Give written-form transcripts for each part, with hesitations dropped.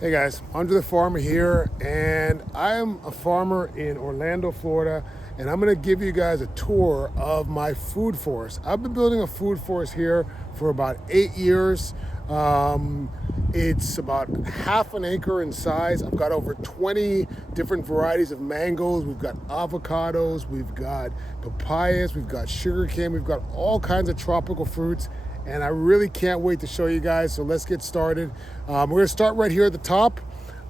Hey guys, Andrethefarmer here, and I'm a farmer in Orlando, Florida, and I'm going to give you guys a tour of my food forest. I've been building a food forest here for about 8 years. It's about half an acre in size. I've got over 20 different varieties of mangoes. We've got avocados, we've got papayas, we've got sugarcane, we've got all kinds of tropical fruits, and I really can't wait to show you guys. So let's get started. We're going to start right here at the top.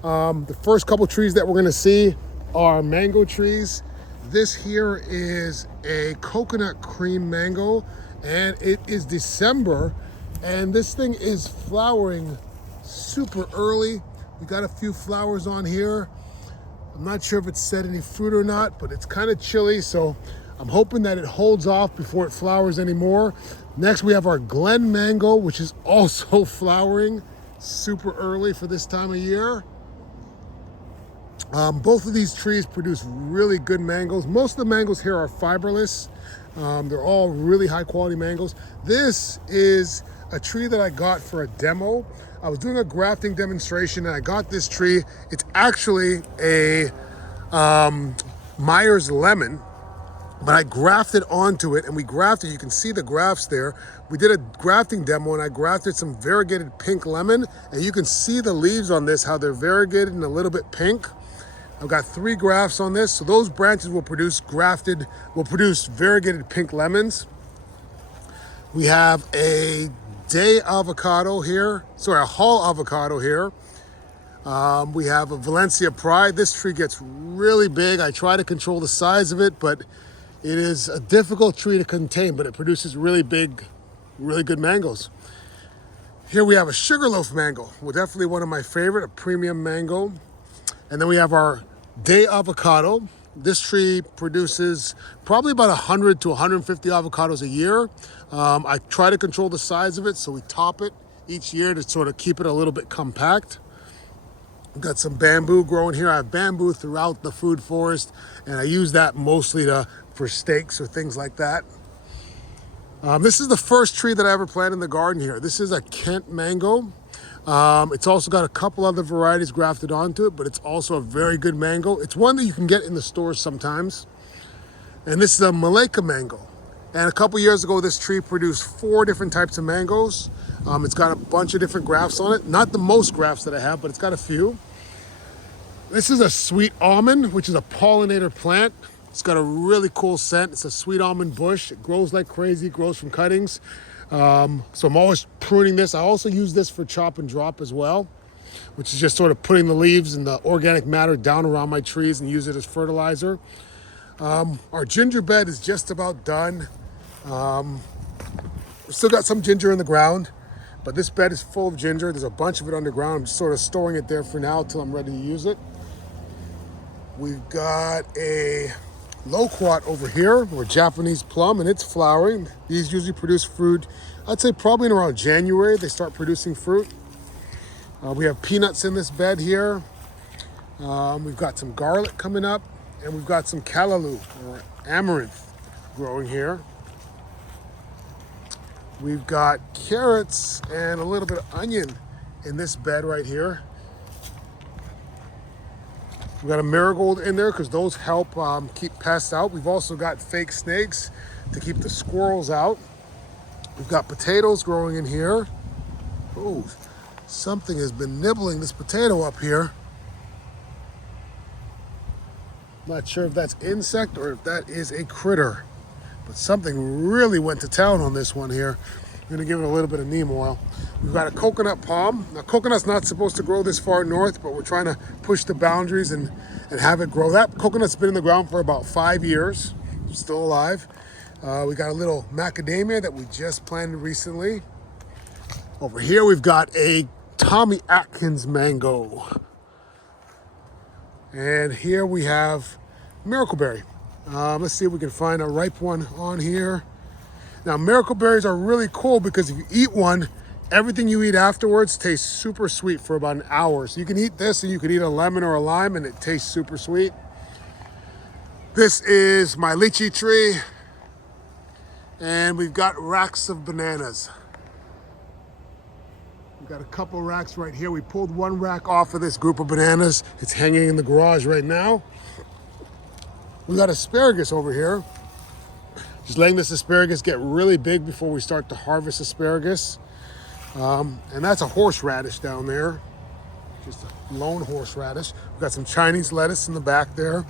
The first couple trees that we're going to see are mango trees. This here is a coconut cream mango, and it is December, and this thing is flowering super early. We got a few flowers on here. I'm not sure if it's set any fruit or not, but it's kind of chilly, so I'm hoping that it holds off before it flowers anymore. Next, we have our Glen mango, which is also flowering super early for this time of year. Both of these trees produce really good mangoes. Most of the mangoes here are fiberless. They're all really high quality mangoes. This is a tree that I got for a demo. I was doing a grafting demonstration and I got this tree. It's actually a Myers lemon, but I grafted onto it, and we grafted, you can see the grafts there. We did a grafting demo and I grafted some variegated pink lemon, and you can see the leaves on this, how they're variegated and a little bit pink. I've got 3 grafts on this, so those branches will produce variegated pink lemons. We have a day avocado here, a Hall avocado here. We have a Valencia Pride. This tree gets really big. I try to control the size of it, but it is a difficult tree to contain, but it produces really big, really good mangoes. Here we have a sugarloaf mango, well, definitely one of my favorite, a premium mango. And then we have our day avocado. This tree produces probably about 100 to 150 avocados a year. I try to control the size of it, so we top it each year to sort of keep it a little bit compact. We've got some bamboo growing here. I have bamboo throughout the food forest, and I use that mostly for stakes or things like that. This is the first tree that I ever planted in the garden here. This is a Kent mango. It's also got a couple other varieties grafted onto it, but it's also a very good mango. It's one that you can get in the stores sometimes. And this is a Malacca mango. And a couple years ago, this tree produced 4 different types of mangoes. It's got a bunch of different grafts on it. Not the most grafts that I have, but it's got a few. This is a sweet almond, which is a pollinator plant. It's got a really cool scent. It's a sweet almond bush. It grows like crazy, it grows from cuttings. So I'm always pruning this. I also use this for chop and drop as well, which is just sort of putting the leaves and the organic matter down around my trees and use it as fertilizer. Our ginger bed is just about done. We've still got some ginger in the ground, but this bed is full of ginger. There's a bunch of it underground. I'm just sort of storing it there for now until I'm ready to use it. We've got a loquat over here, or Japanese plum, and it's flowering. These usually produce fruit, I'd say probably in around January they start producing fruit. We have peanuts in this bed here. We've got some garlic coming up, and we've got some callaloo or amaranth growing here. We've got carrots and a little bit of onion in this bed right here. We've got a marigold in there because those help keep pests out. We've also got fake snakes to keep the squirrels out. We've got potatoes growing in here. Oh, something has been nibbling this potato up here. I'm not sure if that's insect or if that is a critter, but something really went to town on this one here. I'm gonna give it a little bit of neem oil. We've got a coconut palm. Now, coconut's not supposed to grow this far north, but we're trying to push the boundaries and have it grow. That coconut's been in the ground for about 5 years, still alive. We got a little macadamia that we just planted recently. Over here, we've got a Tommy Atkins mango. And here we have miracle berry. Let's see if we can find a ripe one on here. Now, miracle berries are really cool because if you eat one, everything you eat afterwards tastes super sweet for about an hour. So you can eat this and you can eat a lemon or a lime and it tastes super sweet. This is my lychee tree. And we've got racks of bananas. Got a couple racks right here. We pulled one rack off of this group of bananas. It's hanging in the garage right now. We got asparagus over here. Just letting this asparagus get really big before we start to harvest asparagus. And that's a horseradish down there. Just a lone horseradish. We've got some Chinese lettuce in the back there.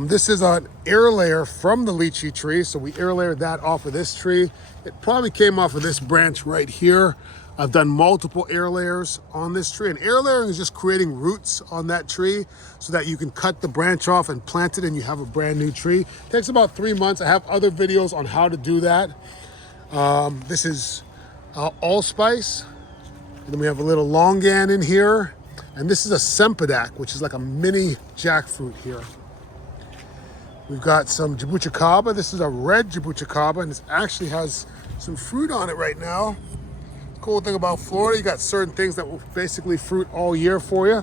This is an air layer from the lychee tree, so we air layered that off of this tree. It probably came off of this branch right here. I've done multiple air layers on this tree, and air layering is just creating roots on that tree so that you can cut the branch off and plant it and you have a brand new tree. It takes about 3 months. I have other videos on how to do that. This is allspice, and then we have a little longan in here, and this is a sempodak, which is like a mini jackfruit here. We've got some Jabuticaba. This is a red Jabuticaba, and this actually has some fruit on it right now. Cool thing about Florida, you got certain things that will basically fruit all year for you.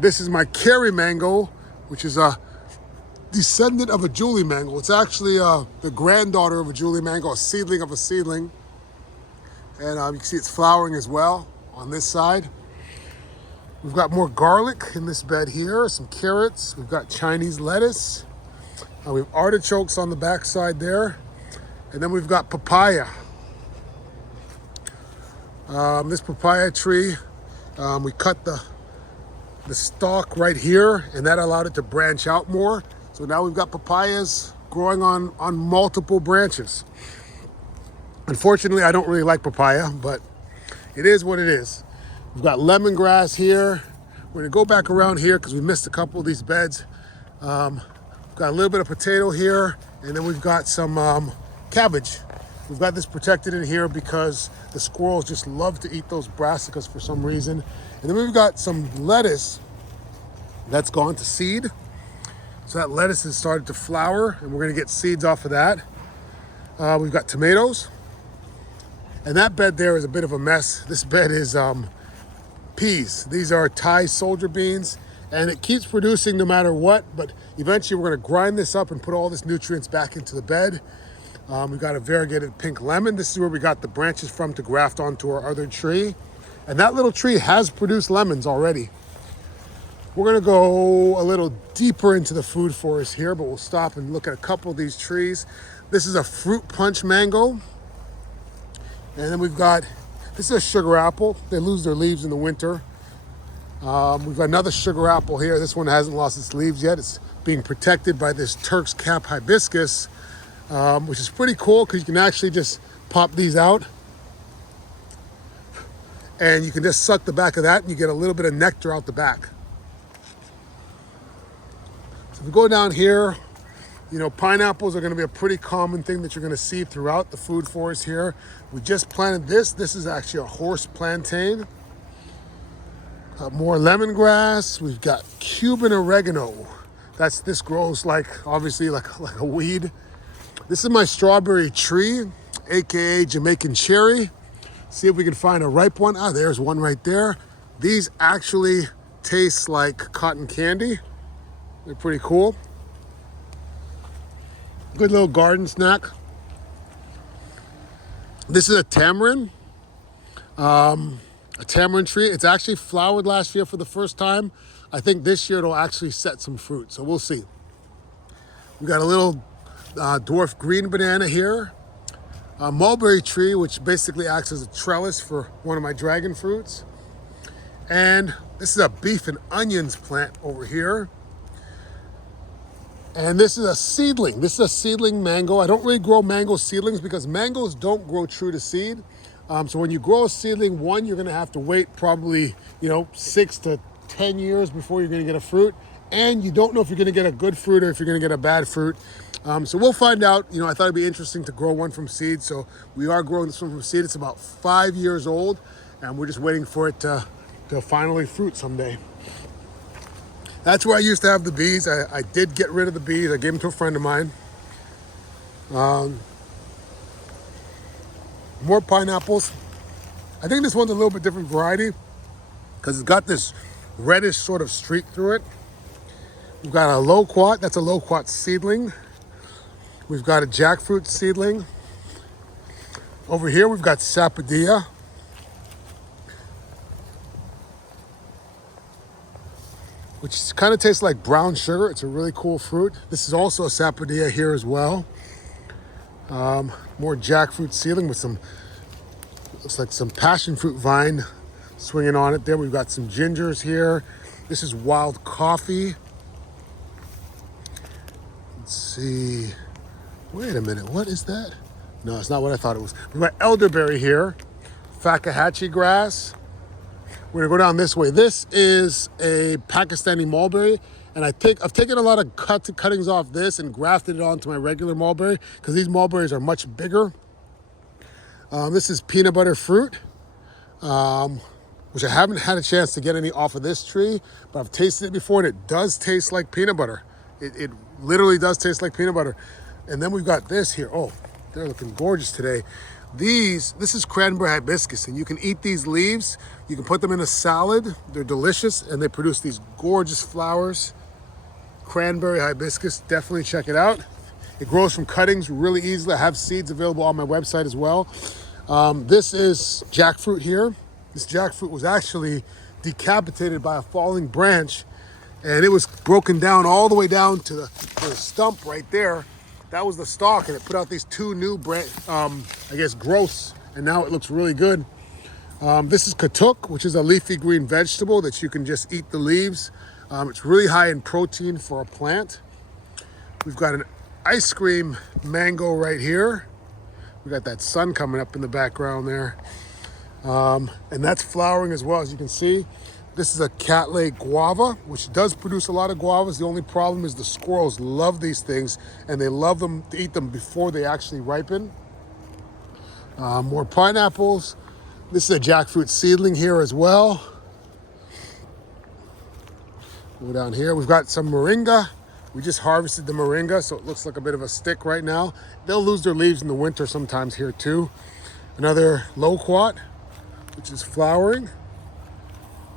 This is my Kerry mango, which is a descendant of a Julie mango. It's actually the granddaughter of a Julie mango, a seedling of a seedling. And you can see it's flowering as well on this side. We've got more garlic in this bed here, some carrots. We've got Chinese lettuce. We have artichokes on the back side there. And then we've got papaya. This papaya tree, we cut the stalk right here, and that allowed it to branch out more. So now we've got papayas growing on multiple branches. Unfortunately, I don't really like papaya, but it is what it is. We've got lemongrass here. We're gonna go back around here because we missed a couple of these beds. We've got a little bit of potato here, and then we've got some cabbage. We've got this protected in here because the squirrels just love to eat those brassicas for some reason. And then we've got some lettuce that's gone to seed. So that lettuce has started to flower, and we're gonna get seeds off of that. We've got tomatoes. And that bed there is a bit of a mess. This bed is peas. These are Thai soldier beans, and it keeps producing no matter what, but eventually we're gonna grind this up and put all this nutrients back into the bed. We've got a variegated pink lemon. This is where we got the branches from to graft onto our other tree. And that little tree has produced lemons already. We're gonna go a little deeper into the food forest here, but we'll stop and look at a couple of these trees. This is a fruit punch mango. And then we've got, this is a sugar apple. They lose their leaves in the winter. We've got another sugar apple here. This one hasn't lost its leaves yet. It's being protected by this Turk's cap hibiscus, which is pretty cool because you can actually just pop these out. And you can just suck the back of that and you get a little bit of nectar out the back. So if we go down here, you know, pineapples are going to be a pretty common thing that you're going to see throughout the food forest here. We just planted this. This is actually a horse plantain. Got more lemongrass. We've got Cuban oregano. This grows like, obviously like a weed. This is my strawberry tree, AKA Jamaican cherry. See if we can find a ripe one. Ah, there's one right there. These actually taste like cotton candy. They're pretty cool. Good little garden snack. This is a tamarind tree. It's actually flowered last year for the first time. I think this year it'll actually set some fruit, so we'll see. We got a little dwarf green banana here. A mulberry tree, which basically acts as a trellis for one of my dragon fruits. And this is a beef and onions plant over here. And this is a seedling. This is a seedling mango. I don't really grow mango seedlings because mangoes don't grow true to seed. So when you grow a seedling, one, you're gonna have to wait probably, 6 to 10 years before you're gonna get a fruit. And you don't know if you're gonna get a good fruit or if you're gonna get a bad fruit. So we'll find out. I thought it'd be interesting to grow one from seed. So we are growing this one from seed. It's about 5 years old, and we're just waiting for it to finally fruit someday. That's where I used to have the bees. I did get rid of the bees. I gave them to a friend of mine. More pineapples. I think this one's a little bit different variety because it's got this reddish sort of streak through it. We've got a loquat. That's a loquat seedling. We've got a jackfruit seedling. Over here we've got sapodilla, which kind of tastes like brown sugar. It's a really cool fruit. This is also a sapodilla here as well. More jackfruit seedling with some, looks like some passion fruit vine swinging on it there. We've got some gingers here. This is wild coffee. Let's see. Wait a minute, what is that? No, it's not what I thought it was. We've got elderberry here, Fakahatchee grass. We're gonna go down this way. This is a Pakistani mulberry, and I've taken a lot of cuttings off this and grafted it onto my regular mulberry because these mulberries are much bigger. This is peanut butter fruit, which I haven't had a chance to get any off of this tree, but I've tasted it before and it does taste like peanut butter. It literally does taste like peanut butter. And then we've got this here. Oh, they're looking gorgeous today. This is cranberry hibiscus, and you can eat these leaves. You can put them in a salad. They're delicious, and they produce these gorgeous flowers. Cranberry hibiscus, definitely check it out. It grows from cuttings really easily. I have seeds available on my website as well. This is jackfruit here. This jackfruit was actually decapitated by a falling branch, and it was broken down all the way down to the stump right there. That was the stalk, and it put out these two new growths, and now it looks really good. This is katuk, which is a leafy green vegetable that you can just eat the leaves. It's really high in protein for a plant. We've got an ice cream mango right here. We got that sun coming up in the background there. And that's flowering as well, as you can see. This is a Cattleya guava, which does produce a lot of guavas. The only problem is the squirrels love these things, and they love them to eat them before they actually ripen. More pineapples. This is a jackfruit seedling here as well. Go down here. We've got some moringa. We just harvested the moringa, so it looks like a bit of a stick right now. They'll lose their leaves in the winter sometimes here too. Another loquat, which is flowering.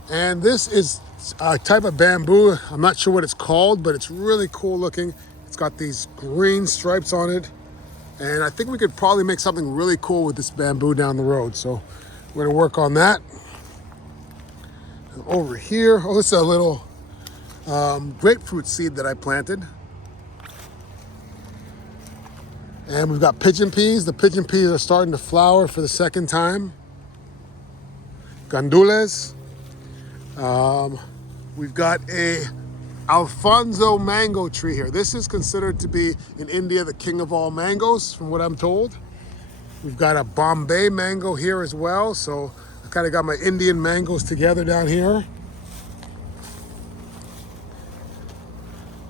And this is a type of bamboo. I'm not sure what it's called, but it's really cool looking. It's got these green stripes on it. And I think we could probably make something really cool with this bamboo down the road. So we're gonna work on that. Over here, oh, this is a little grapefruit seed that I planted. And we've got pigeon peas. The pigeon peas are starting to flower for the second time. Gandules. We've got a Alfonso mango tree here. This is considered to be in India the king of all mangoes, from what I'm told. We've got a Bombay mango here as well. So I kind of got my Indian mangoes together down here.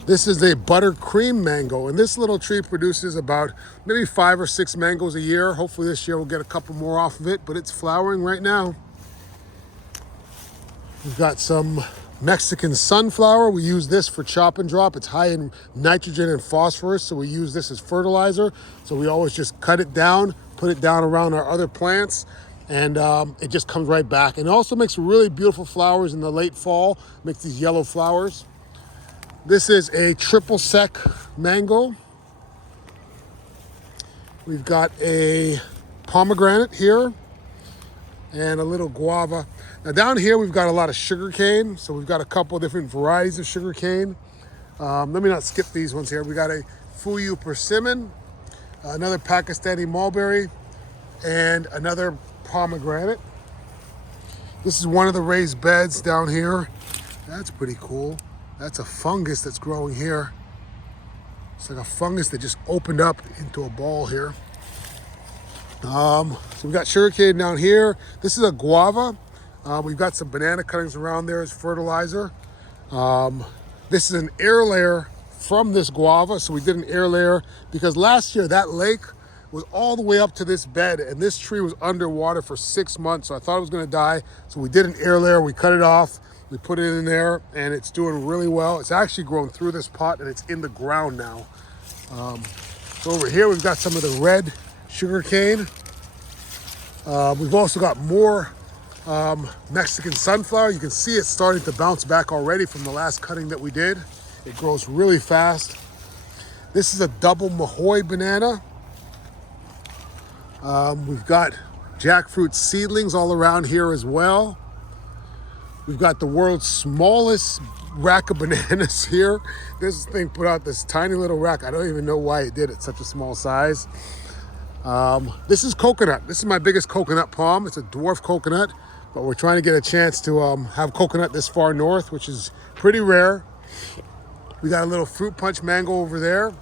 This is a buttercream mango, and this little tree produces about maybe 5 or 6 mangoes a year. Hopefully this year we'll get a couple more off of it, but it's flowering right now. We've got some Mexican sunflower. We use this for chop and drop. It's high in nitrogen and phosphorus, so we use this as fertilizer. So we always just cut it down, put it down around our other plants, and it just comes right back. And it also makes really beautiful flowers in the late fall, makes these yellow flowers. This is a triple sec mango. We've got a pomegranate here and a little guava. Now down here we've got a lot of sugar cane, so we've got a couple different varieties of sugar cane. Let me not skip these ones here. We got a Fuyu persimmon, another Pakistani mulberry, and another pomegranate. This is one of the raised beds down here. That's pretty cool. That's a fungus that's growing here. It's like a fungus that just opened up into a ball here. So we've got sugarcane down here. This is a guava. We've got some banana cuttings around there as fertilizer. This is an air layer from this guava. So we did an air layer because last year that lake was all the way up to this bed, and this tree was underwater for 6 months. So I thought it was gonna die. So we did an air layer, we cut it off, we put it in there, and it's doing really well. It's actually grown through this pot, and it's in the ground now. So over here, we've got some of the red sugar cane. We've also got more Mexican sunflower. You can see it's starting to bounce back already from the last cutting that we did. It grows really fast. This is a double Mahoy banana. We've got jackfruit seedlings all around here as well. We've got the world's smallest rack of bananas here. This thing put out this tiny little rack. I don't even know why it did it, such a small size. This is coconut. This is my biggest coconut palm. It's a dwarf coconut, but we're trying to get a chance to have coconut this far north, which is pretty rare. We got a little fruit punch mango over there.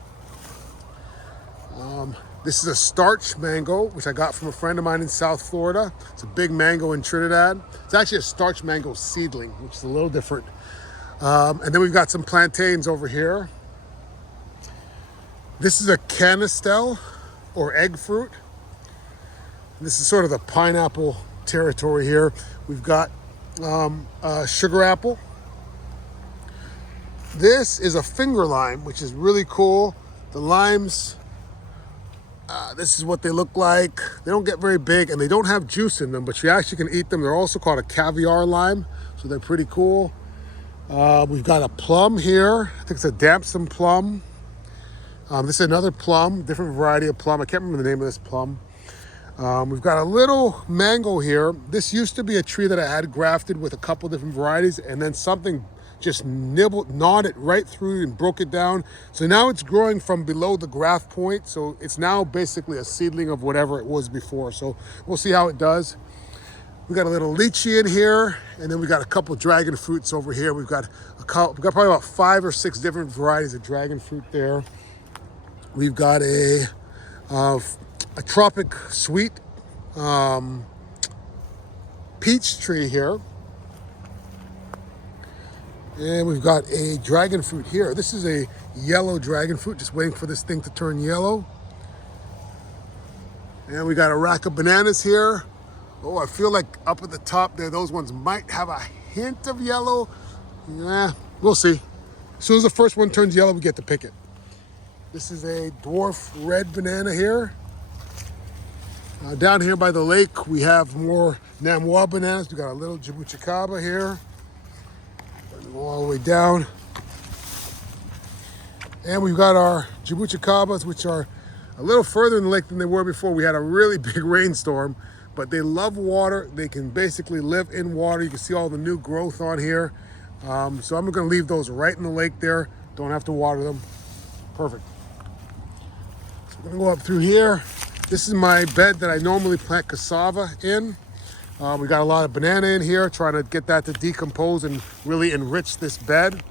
This is a starch mango, which I got from a friend of mine in South Florida. It's a big mango in Trinidad. It's actually a starch mango seedling, which is a little different. And then we've got some plantains over here. This is a canistel, or egg fruit. This is sort of the pineapple territory here. We've got a sugar apple. This is a finger lime, which is really cool. The limes, this is what they look like. They don't get very big and they don't have juice in them, but you actually can eat them. They're also called a caviar lime, so they're pretty cool. We've got a plum here. I think it's a Damson plum. This is another plum, different variety of plum. I can't remember the name of this plum. We've got a little mango here. This used to be a tree that I had grafted with a couple different varieties, and then something just gnawed it right through and broke it down. So now it's growing from below the graft point. So it's now basically a seedling of whatever it was before. So we'll see how it does. We got a little lychee in here, and then we got a couple dragon fruits over here. We've got probably about 5 or 6 different varieties of dragon fruit there. We've got a tropic sweet peach tree here. And we've got a dragon fruit here. This is a yellow dragon fruit, just waiting for this thing to turn yellow. And we got a rack of bananas here. Oh, I feel like up at the top there, those ones might have a hint of yellow. Yeah, we'll see. As soon as the first one turns yellow, we get to pick it. This is a dwarf red banana here. Down here by the lake, we have more Namwa bananas. We got a little Jabuticaba here. Go all the way down. And we've got our Jabuticabas, which are a little further in the lake than they were before. We had a really big rainstorm, but they love water. They can basically live in water. You can see all the new growth on here. So I'm gonna leave those right in the lake there. Don't have to water them. Perfect. So we're gonna go up through here. This is my bed that I normally plant cassava in. We got a lot of banana in here, trying to get that to decompose and really enrich this bed.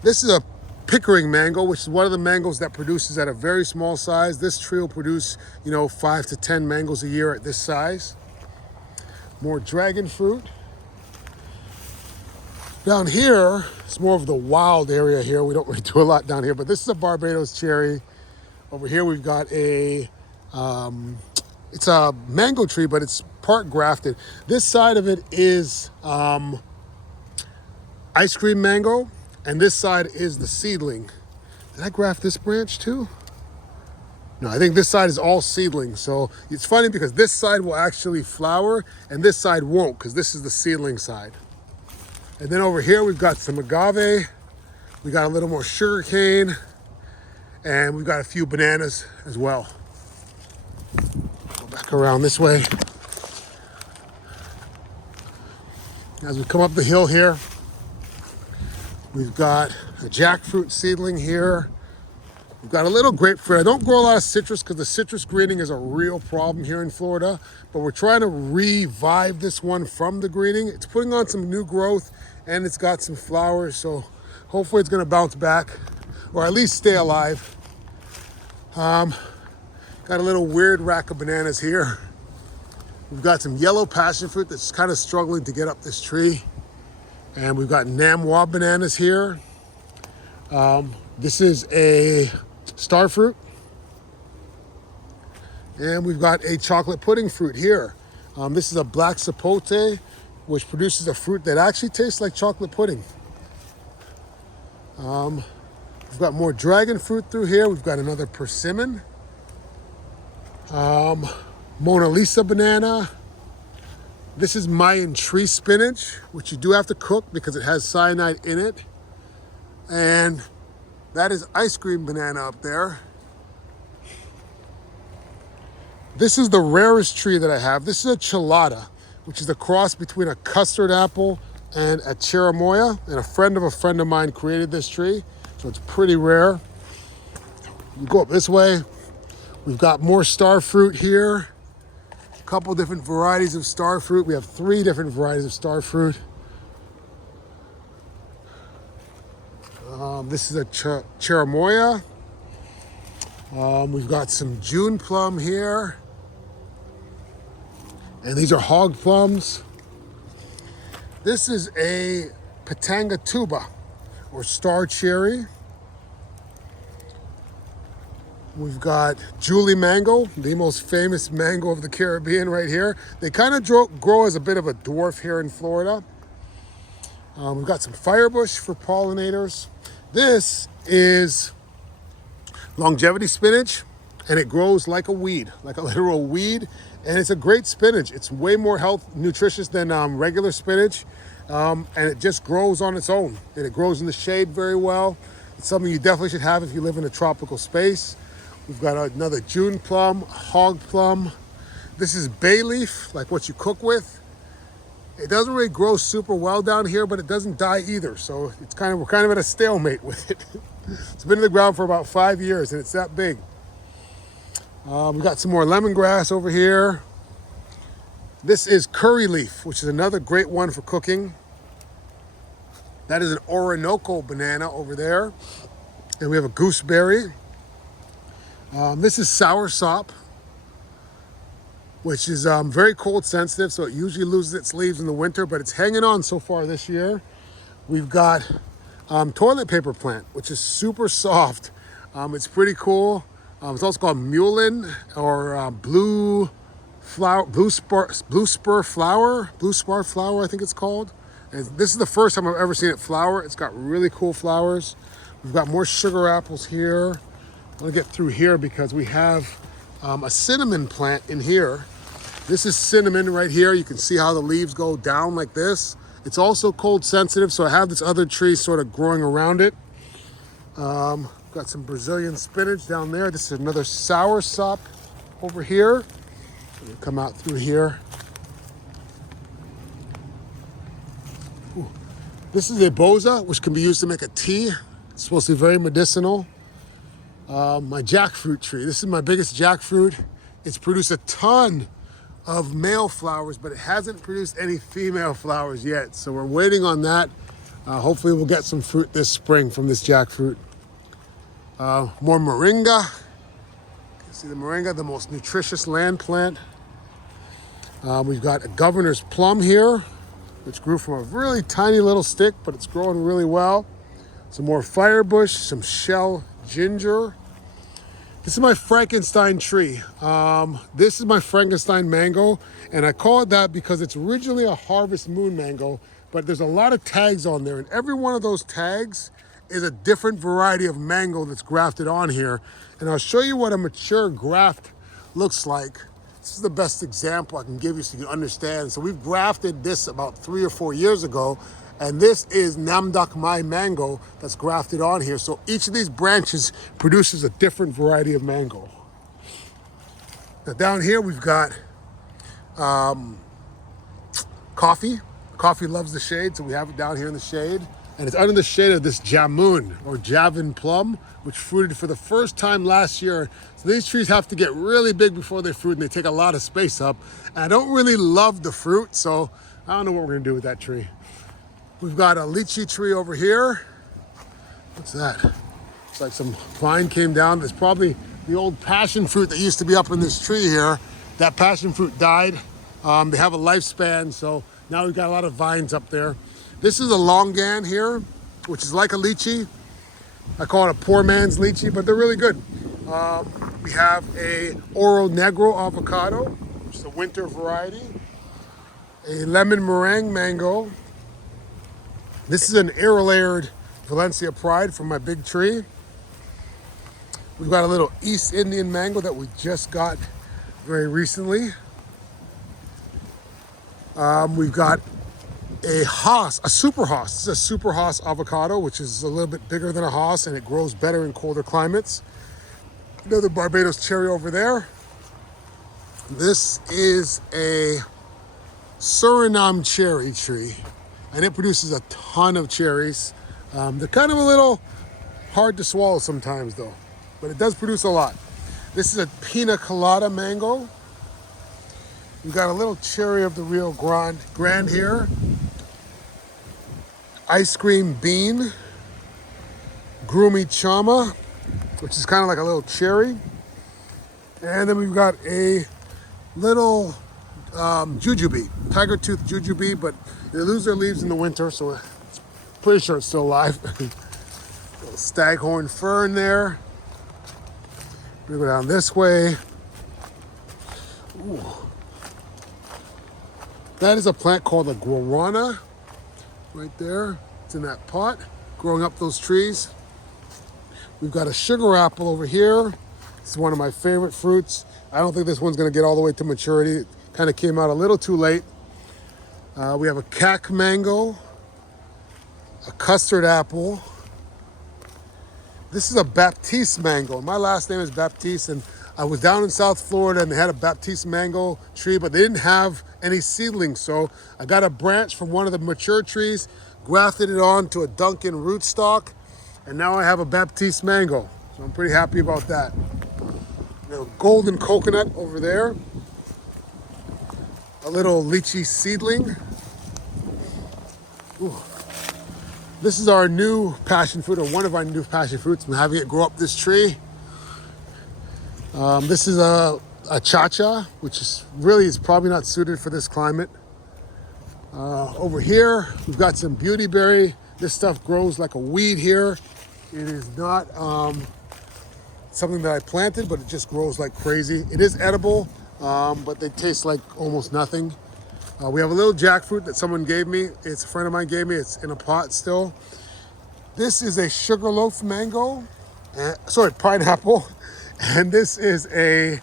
This is a Pickering mango, which is one of the mangoes that produces at a very small size. This tree will produce, 5 to 10 mangoes a year at this size. More dragon fruit. Down here, it's more of the wild area here. We don't really do a lot down here, but this is a Barbados cherry. Over here, we've got it's a mango tree, but it's part grafted. This side of it is ice cream mango, and this side is the seedling. Did I graft this branch too? No, I think this side is all seedling. So it's funny because this side will actually flower and this side won't, because this is the seedling side. And then over here, we've got some agave. We got a little more sugar cane, and we've got a few bananas as well. Go back around this way. As we come up the hill here, we've got a jackfruit seedling here. We've got a little grapefruit. I don't grow a lot of citrus because the citrus greening is a real problem here in Florida, but we're trying to revive this one from the greening. It's putting on some new growth and it's got some flowers, so hopefully it's gonna bounce back or at least stay alive. Got a little weird rack of bananas here. We've got some yellow passion fruit that's kind of struggling to get up this tree. And we've got Namwa bananas here. This is a star fruit. And we've got a chocolate pudding fruit here. This is a black sapote, which produces a fruit that actually tastes like chocolate pudding. We've got more dragon fruit through here. We've got another persimmon. Mona Lisa banana. This is Mayan tree spinach, which you do have to cook because it has cyanide in it. And that is ice cream banana up there. This is the rarest tree that I have. This is a chelada, which is a cross between a custard apple and a cherimoya. And a friend of mine created this tree, so it's pretty rare. You go up this way, we've got more star fruit here. A couple different varieties of star fruit. We have 3 different varieties of star fruit. This is a cherimoya. We've got some June plum here. And these are hog plums. This is a Pitanga tuba, or star cherry. We've got Julie mango, the most famous mango of the Caribbean right here. They kind of grow as a bit of a dwarf here in Florida. We've got some firebush for pollinators. This is longevity spinach, and it grows like a weed, like a literal weed. And it's a great spinach. It's way more nutritious than regular spinach. And it just grows on its own. And it grows in the shade very well. It's something you definitely should have if you live in a tropical space. We've got another June plum, hog plum. This is bay leaf, like what you cook with. It doesn't really grow super well down here, but it doesn't die either. So we're kind of at a stalemate with it. It's been in the ground for about 5 years, and it's that big. We've got some more lemongrass over here. This is curry leaf, which is another great one for cooking. That is an Orinoco banana over there. And we have a gooseberry. This is soursop, which is very cold sensitive, so it usually loses its leaves in the winter, but it's hanging on so far this year. We've got toilet paper plant, which is super soft. It's pretty cool. It's also called mullein, or blue spur flower, I think it's called. And this is the first time I've ever seen it flower. It's got really cool flowers. We've got more sugar apples here. I'm gonna get through here because we have a cinnamon plant in here. This is cinnamon right here. You can see how the leaves go down like this. It's also cold sensitive, so I have this other tree sort of growing around it. Got some Brazilian spinach down there. This is another soursop over here. We'll come out through here. Ooh. This is a boza, which can be used to make a tea. It's supposed to be very medicinal. My jackfruit tree. This is my biggest jackfruit. It's produced a ton of male flowers, but it hasn't produced any female flowers yet. So we're waiting on that. Hopefully we'll get some fruit this spring from this jackfruit. More moringa. You can see the moringa, the most nutritious land plant. We've got a governor's plum here, which grew from a really tiny little stick, but it's growing really well. Some more firebush, some shell ginger. This is my Frankenstein tree. This is my Frankenstein mango, and I call it that because it's originally a Harvest Moon mango, but there's a lot of tags on there, and every one of those tags is a different variety of mango that's grafted on here. And I'll show you what a mature graft looks like. This is the best example I can give you so you can understand. So we've grafted this about 3 or 4 years ago, and this is Namdak Mai mango that's grafted on here. So each of these branches produces a different variety of mango. Now down here we've got coffee. Coffee loves the shade, so we have it down here in the shade. And it's under the shade of this jamun, or Javan plum, which fruited for the first time last year. So these trees have to get really big before they fruit, and they take a lot of space up. And I don't really love the fruit, so I don't know what we're gonna do with that tree. We've got a lychee tree over here. What's that? It's like some vine came down. There's probably the old passion fruit that used to be up in this tree here. That passion fruit died. They have a lifespan, so now we've got a lot of vines up there. This is a longan here, which is like a lychee. I call it a poor man's lychee, but they're really good. We have a Oro Negro avocado, which is a winter variety. A lemon meringue mango. This is an air-layered Valencia Pride from my big tree. We've got a little East Indian mango that we just got very recently. We've got a Haas, a super Haas. This is a super Haas avocado, which is a little bit bigger than a Haas, and it grows better in colder climates. Another Barbados cherry over there. This is a Suriname cherry tree, and it produces a ton of cherries. They're kind of a little hard to swallow sometimes though, but it does produce a lot. This is a pina colada mango. We've got a little cherry of the Rio Grande here. Ice cream bean. Groomy chama, which is kind of like a little cherry. And then we've got a little jujube, tiger tooth jujube, but they lose their leaves in the winter, so it's pretty sure it's still alive. Little staghorn fern there. We go down this way. Ooh. That is a plant called a guarana, right there. It's in that pot, growing up those trees. We've got a sugar apple over here. This is one of my favorite fruits. I don't think this one's gonna get all the way to maturity. It kind of came out a little too late. We have a cac mango, a custard apple. This is a Baptiste mango. My last name is Baptiste, and I was down in South Florida and they had a Baptiste mango tree, but they didn't have any seedlings. So I got a branch from one of the mature trees, grafted it on to a Duncan rootstock, and now I have a Baptiste mango. So I'm pretty happy about that. Golden coconut over there. A little lychee seedling. Ooh. This is our new passion fruit, or one of our new passion fruits. I'm having it grow up this tree. This is a cha-cha, which is probably not suited for this climate. Over here, we've got some beauty berry. This stuff grows like a weed here. It is not something that I planted, but it just grows like crazy. It is edible, but they taste like almost nothing. We have a little jackfruit that someone gave me. It's a friend of mine gave me. It's in a pot still. This is a sugarloaf mango. Pineapple. And this is a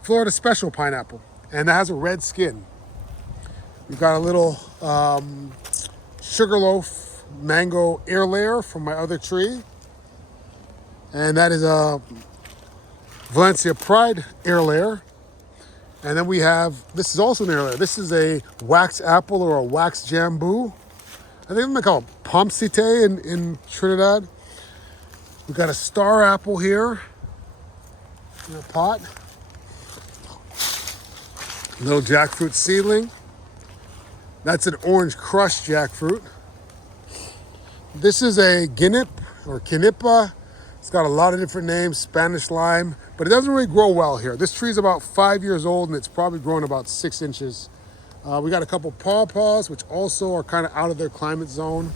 Florida Special pineapple. And that has a red skin. We've got a little sugarloaf mango air layer from my other tree. And that is a Valencia Pride air layer. And then we have, this is also an air layer. This is a wax apple or a wax jambu. I think they call it pomsite in Trinidad. We've got a star apple here in a pot. Little jackfruit seedling. That's an orange crushed jackfruit. This is a guinip or quinipa. It's got a lot of different names, Spanish lime, but it doesn't really grow well here. This tree is about 5 years old and it's probably grown about 6 inches. We got a couple pawpaws, which also are kind of out of their climate zone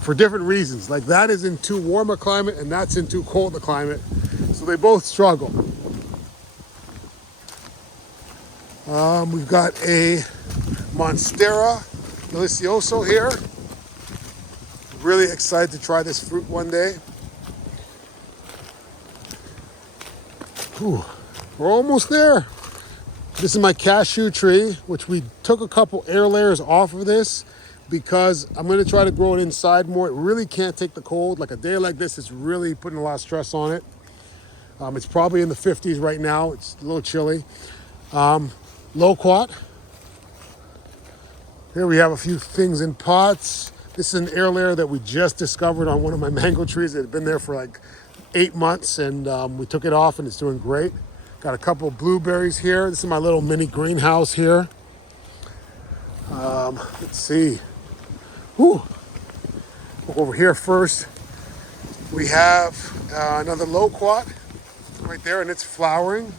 for different reasons. Like that is in too warm a climate and that's in too cold a climate. So they both struggle. We've got a Monstera delicioso here. Really excited to try this fruit one day. Whew, we're almost there. This is my cashew tree, which we took a couple air layers off of this because I'm gonna try to grow it inside more. It really can't take the cold. Like a day like this, it's really putting a lot of stress on it. It's probably in the 50s right now. It's a little chilly. Loquat. Here we have a few things in pots. This is an air layer that we just discovered on one of my mango trees. It had been there for like 8 months and we took it off and it's doing great. Got a couple of blueberries here. This is my little mini greenhouse here. Let's see. Whew. Over here first, we have another loquat right there and it's flowering.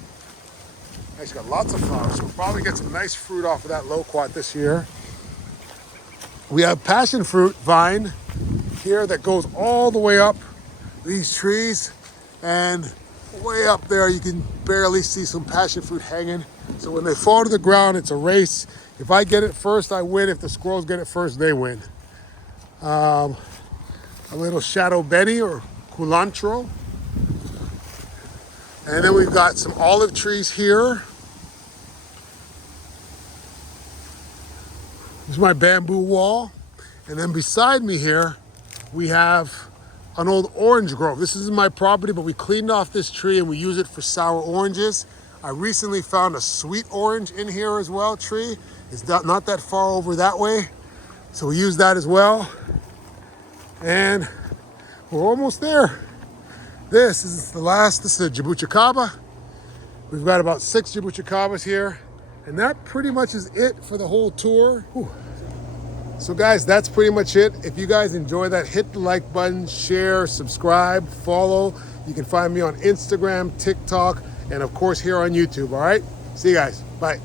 It's got lots of flowers, so we'll probably get some nice fruit off of that loquat this year. We have passion fruit vine here that goes all the way up these trees, and way up there you can barely see some passion fruit hanging. So when they fall to the ground, it's a race. If I get it first, I win. If the squirrels get it first, they win. A little shadow Benny or culantro. And then we've got some olive trees here. This is my bamboo wall. And then beside me here, we have an old orange grove. This isn't my property, but we cleaned off this tree and we use it for sour oranges. I recently found a sweet orange in here as well, tree. It's not that far over that way. So we use that as well. And we're almost there. This is the last, this is a Jabuticaba. We've got about 6 Jabuticabas here. And that pretty much is it for the whole tour. Whew. So guys, that's pretty much it. If you guys enjoy that, hit the like button, share, subscribe, follow. You can find me on Instagram, TikTok, and of course here on YouTube, all right? See you guys, bye.